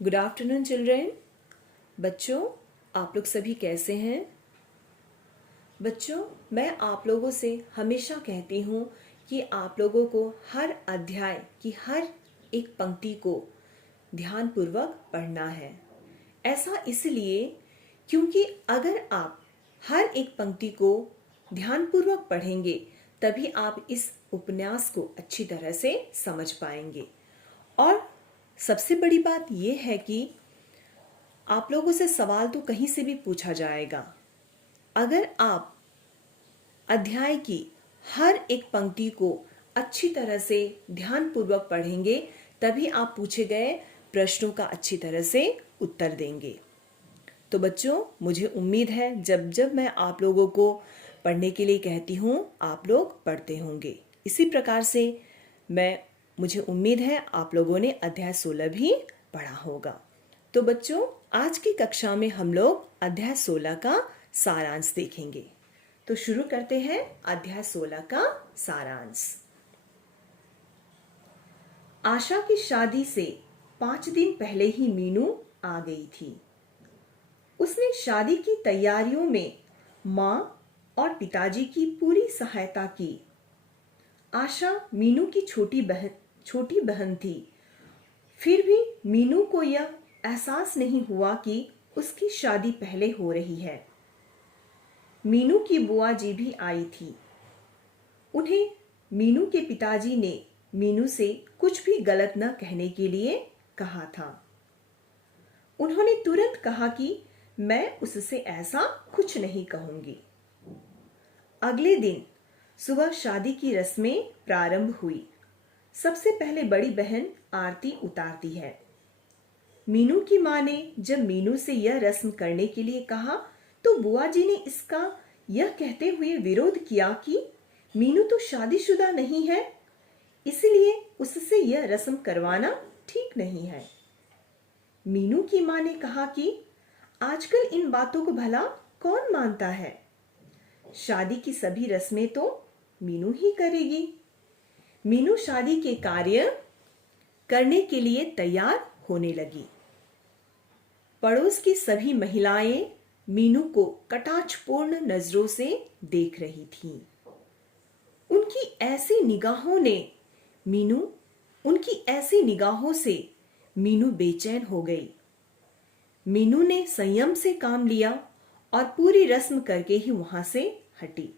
Good afternoon children. बच्चों, आप लोग सभी कैसे हैं? बच्चों, मैं आप लोगों से हमेशा कहती हूँ कि आप लोगों को हर अध्याय की हर एक पंक्ति को ध्यानपूर्वक पढ़ना है। ऐसा इसलिए क्योंकि अगर आप हर एक पंक्ति को ध्यानपूर्वक पढ़ेंगे तभी आप इस उपन्यास को अच्छी तरह से समझ पाएंगे। और सबसे बड़ी बात यह है कि आप लोगों से सवाल तो कहीं से भी पूछा जाएगा। अगर आप अध्याय की हर एक पंक्ति को अच्छी तरह से ध्यानपूर्वक पढ़ेंगे तभी आप पूछे गए प्रश्नों का अच्छी तरह से उत्तर देंगे। तो बच्चों, मुझे उम्मीद है जब जब मैं आप लोगों को पढ़ने के लिए कहती हूँ आप लोग पढ़ते होंगे। इसी प्रकार से मुझे उम्मीद है आप लोगों ने अध्याय 16 भी पढ़ा होगा। तो बच्चों, आज की कक्षा में हम लोग अध्याय 16 का सारांश देखेंगे। तो शुरू करते हैं अध्याय 16 का सारांश। आशा की शादी से 5 दिन पहले ही मीनू आ गई थी। उसने शादी की तैयारियों में माँ और पिताजी की पूरी सहायता की। आशा मीनू की छोटी बहन थी। फिर भी मीनू को यह एहसास नहीं हुआ कि उसकी शादी पहले हो रही है। मीनू की बुआ जी भी आई थी। उन्हें मीनू के पिताजी ने मीनू से कुछ भी गलत न कहने के लिए कहा था। उन्होंने तुरंत कहा कि मैं उससे ऐसा कुछ नहीं कहूंगी। अगले दिन सुबह शादी की रस्में प्रारंभ हुई। सबसे पहले बड़ी बहन आरती उतारती है। मीनू की माँ ने जब मीनू से यह रस्म करने के लिए कहा तो बुआ जी ने इसका यह कहते हुए विरोध किया कि मीनू तो शादीशुदा नहीं है, इसलिए उससे यह रस्म करवाना ठीक नहीं है। मीनू की माँ ने कहा कि आजकल इन बातों को भला कौन मानता है? शादी की सभी रस्में तो मीनू ही करेगी। मीनू शादी के कार्य करने के लिए तैयार होने लगी। पड़ोस की सभी महिलाएं मीनू को कटाक्षपूर्ण नजरों से देख रही थीं। उनकी ऐसी निगाहों से मीनू बेचैन हो गई। मीनू ने संयम से काम लिया और पूरी रस्म करके ही वहां से हटी।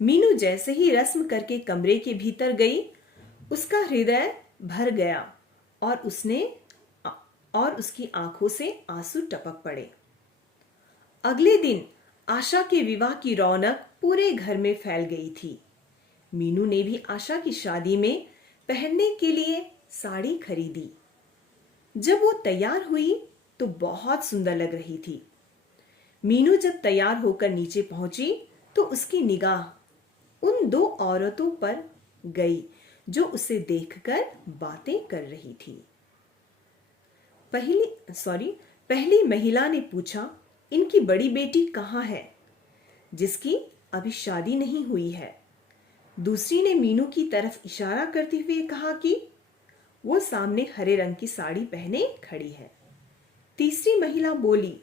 मीनू जैसे ही रस्म करके कमरे के भीतर गई, उसका हृदय भर गया और उसकी आंखों से आंसू टपक पड़े। अगले दिन आशा के विवाह की रौनक पूरे घर में फैल गई थी। मीनू ने भी आशा की शादी में पहनने के लिए साड़ी खरीदी। जब वो तैयार हुई तो बहुत सुंदर लग रही थी। मीनू जब तैयार होकर नीचे पहुंची तो उसकी निगाह उन 2 औरतों पर गई जो उसे देखकर बातें कर रही थी। पहली महिला ने पूछा, इनकी बड़ी बेटी कहाँ है जिसकी अभी शादी नहीं हुई है? दूसरी ने मीनू की तरफ इशारा करते हुए कहा कि वो सामने हरे रंग की साड़ी पहने खड़ी है। तीसरी महिला बोली,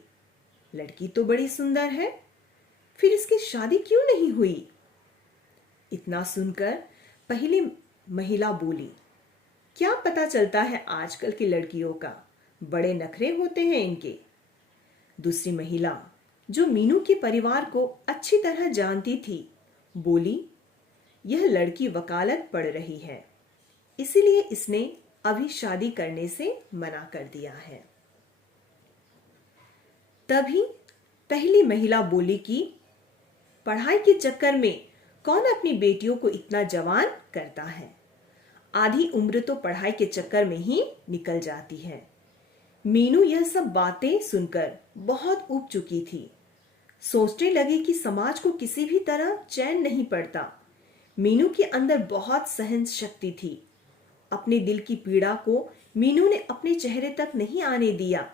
लड़की तो बड़ी सुंदर है, फिर इसकी शादी क्यों नहीं हुई? इतना सुनकर पहली महिला बोली, क्या पता चलता है आजकल की लड़कियों का, बड़े नखरे होते हैं इनके। दूसरी महिला, जो मीनू के परिवार को अच्छी तरह जानती थी, बोली, यह लड़की वकालत पढ़ रही है, इसीलिए इसने अभी शादी करने से मना कर दिया है। तभी पहली महिला बोली कि पढ़ाई के चक्कर में कौन अपनी बेटियों को इतना जवान करता है? आधी उम्र तो पढ़ाई के चक्कर में ही निकल जाती है। मीनू यह सब बातें सुनकर बहुत ऊब चुकी थी। सोचने लगी कि समाज को किसी भी तरह चैन नहीं पड़ता। मीनू के अंदर बहुत सहन शक्ति थी। अपने दिल की पीड़ा को मीनू ने अपने चेहरे तक नहीं आने दिया।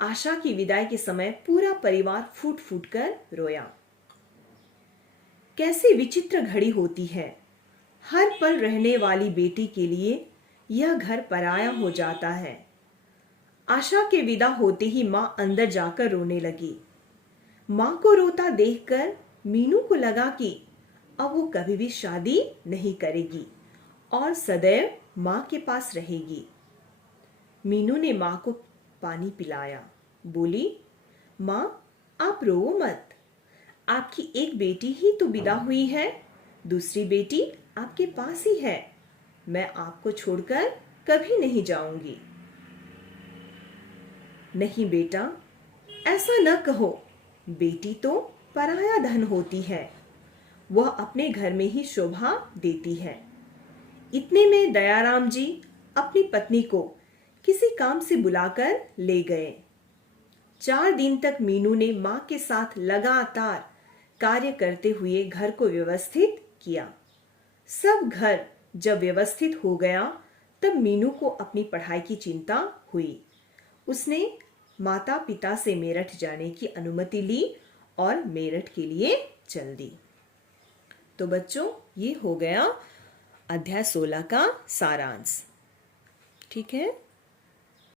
आशा की विदाई के समय पूरा परिवार फूट फूट कर रोया। कैसी विचित्र घड़ी होती है। हर पल रहने वाली बेटी के लिए यह घर पराया हो जाता है। आशा के विदा होते ही मां अंदर जाकर रोने लगी। मां को रोता देखकर मीनू को लगा कि अब वो कभी भी शादी नहीं करेगी और सदैव मां के पास रहेगी। मीनू ने मां को पानी पिलाया, बोली, मां आप रो मत, आपकी एक बेटी ही तो विदा हुई है, दूसरी बेटी आपके पास ही है, मैं आपको छोड़कर कभी नहीं जाऊंगी। नहीं बेटा, ऐसा न कहो, बेटी तो पराया धन होती है, वह अपने घर में ही शोभा देती है। इतने में दयाराम जी अपनी पत्नी को किसी काम से बुलाकर ले गए। 4 दिन तक मीनू ने मां के साथ लगातार कार्य करते हुए घर को व्यवस्थित किया। सब घर जब व्यवस्थित हो गया तब मीनू को अपनी पढ़ाई की चिंता हुई। उसने माता पिता से मेरठ जाने की अनुमति ली और मेरठ के लिए चल दी। तो बच्चों, ये हो गया अध्याय 16 का सारांश। ठीक है।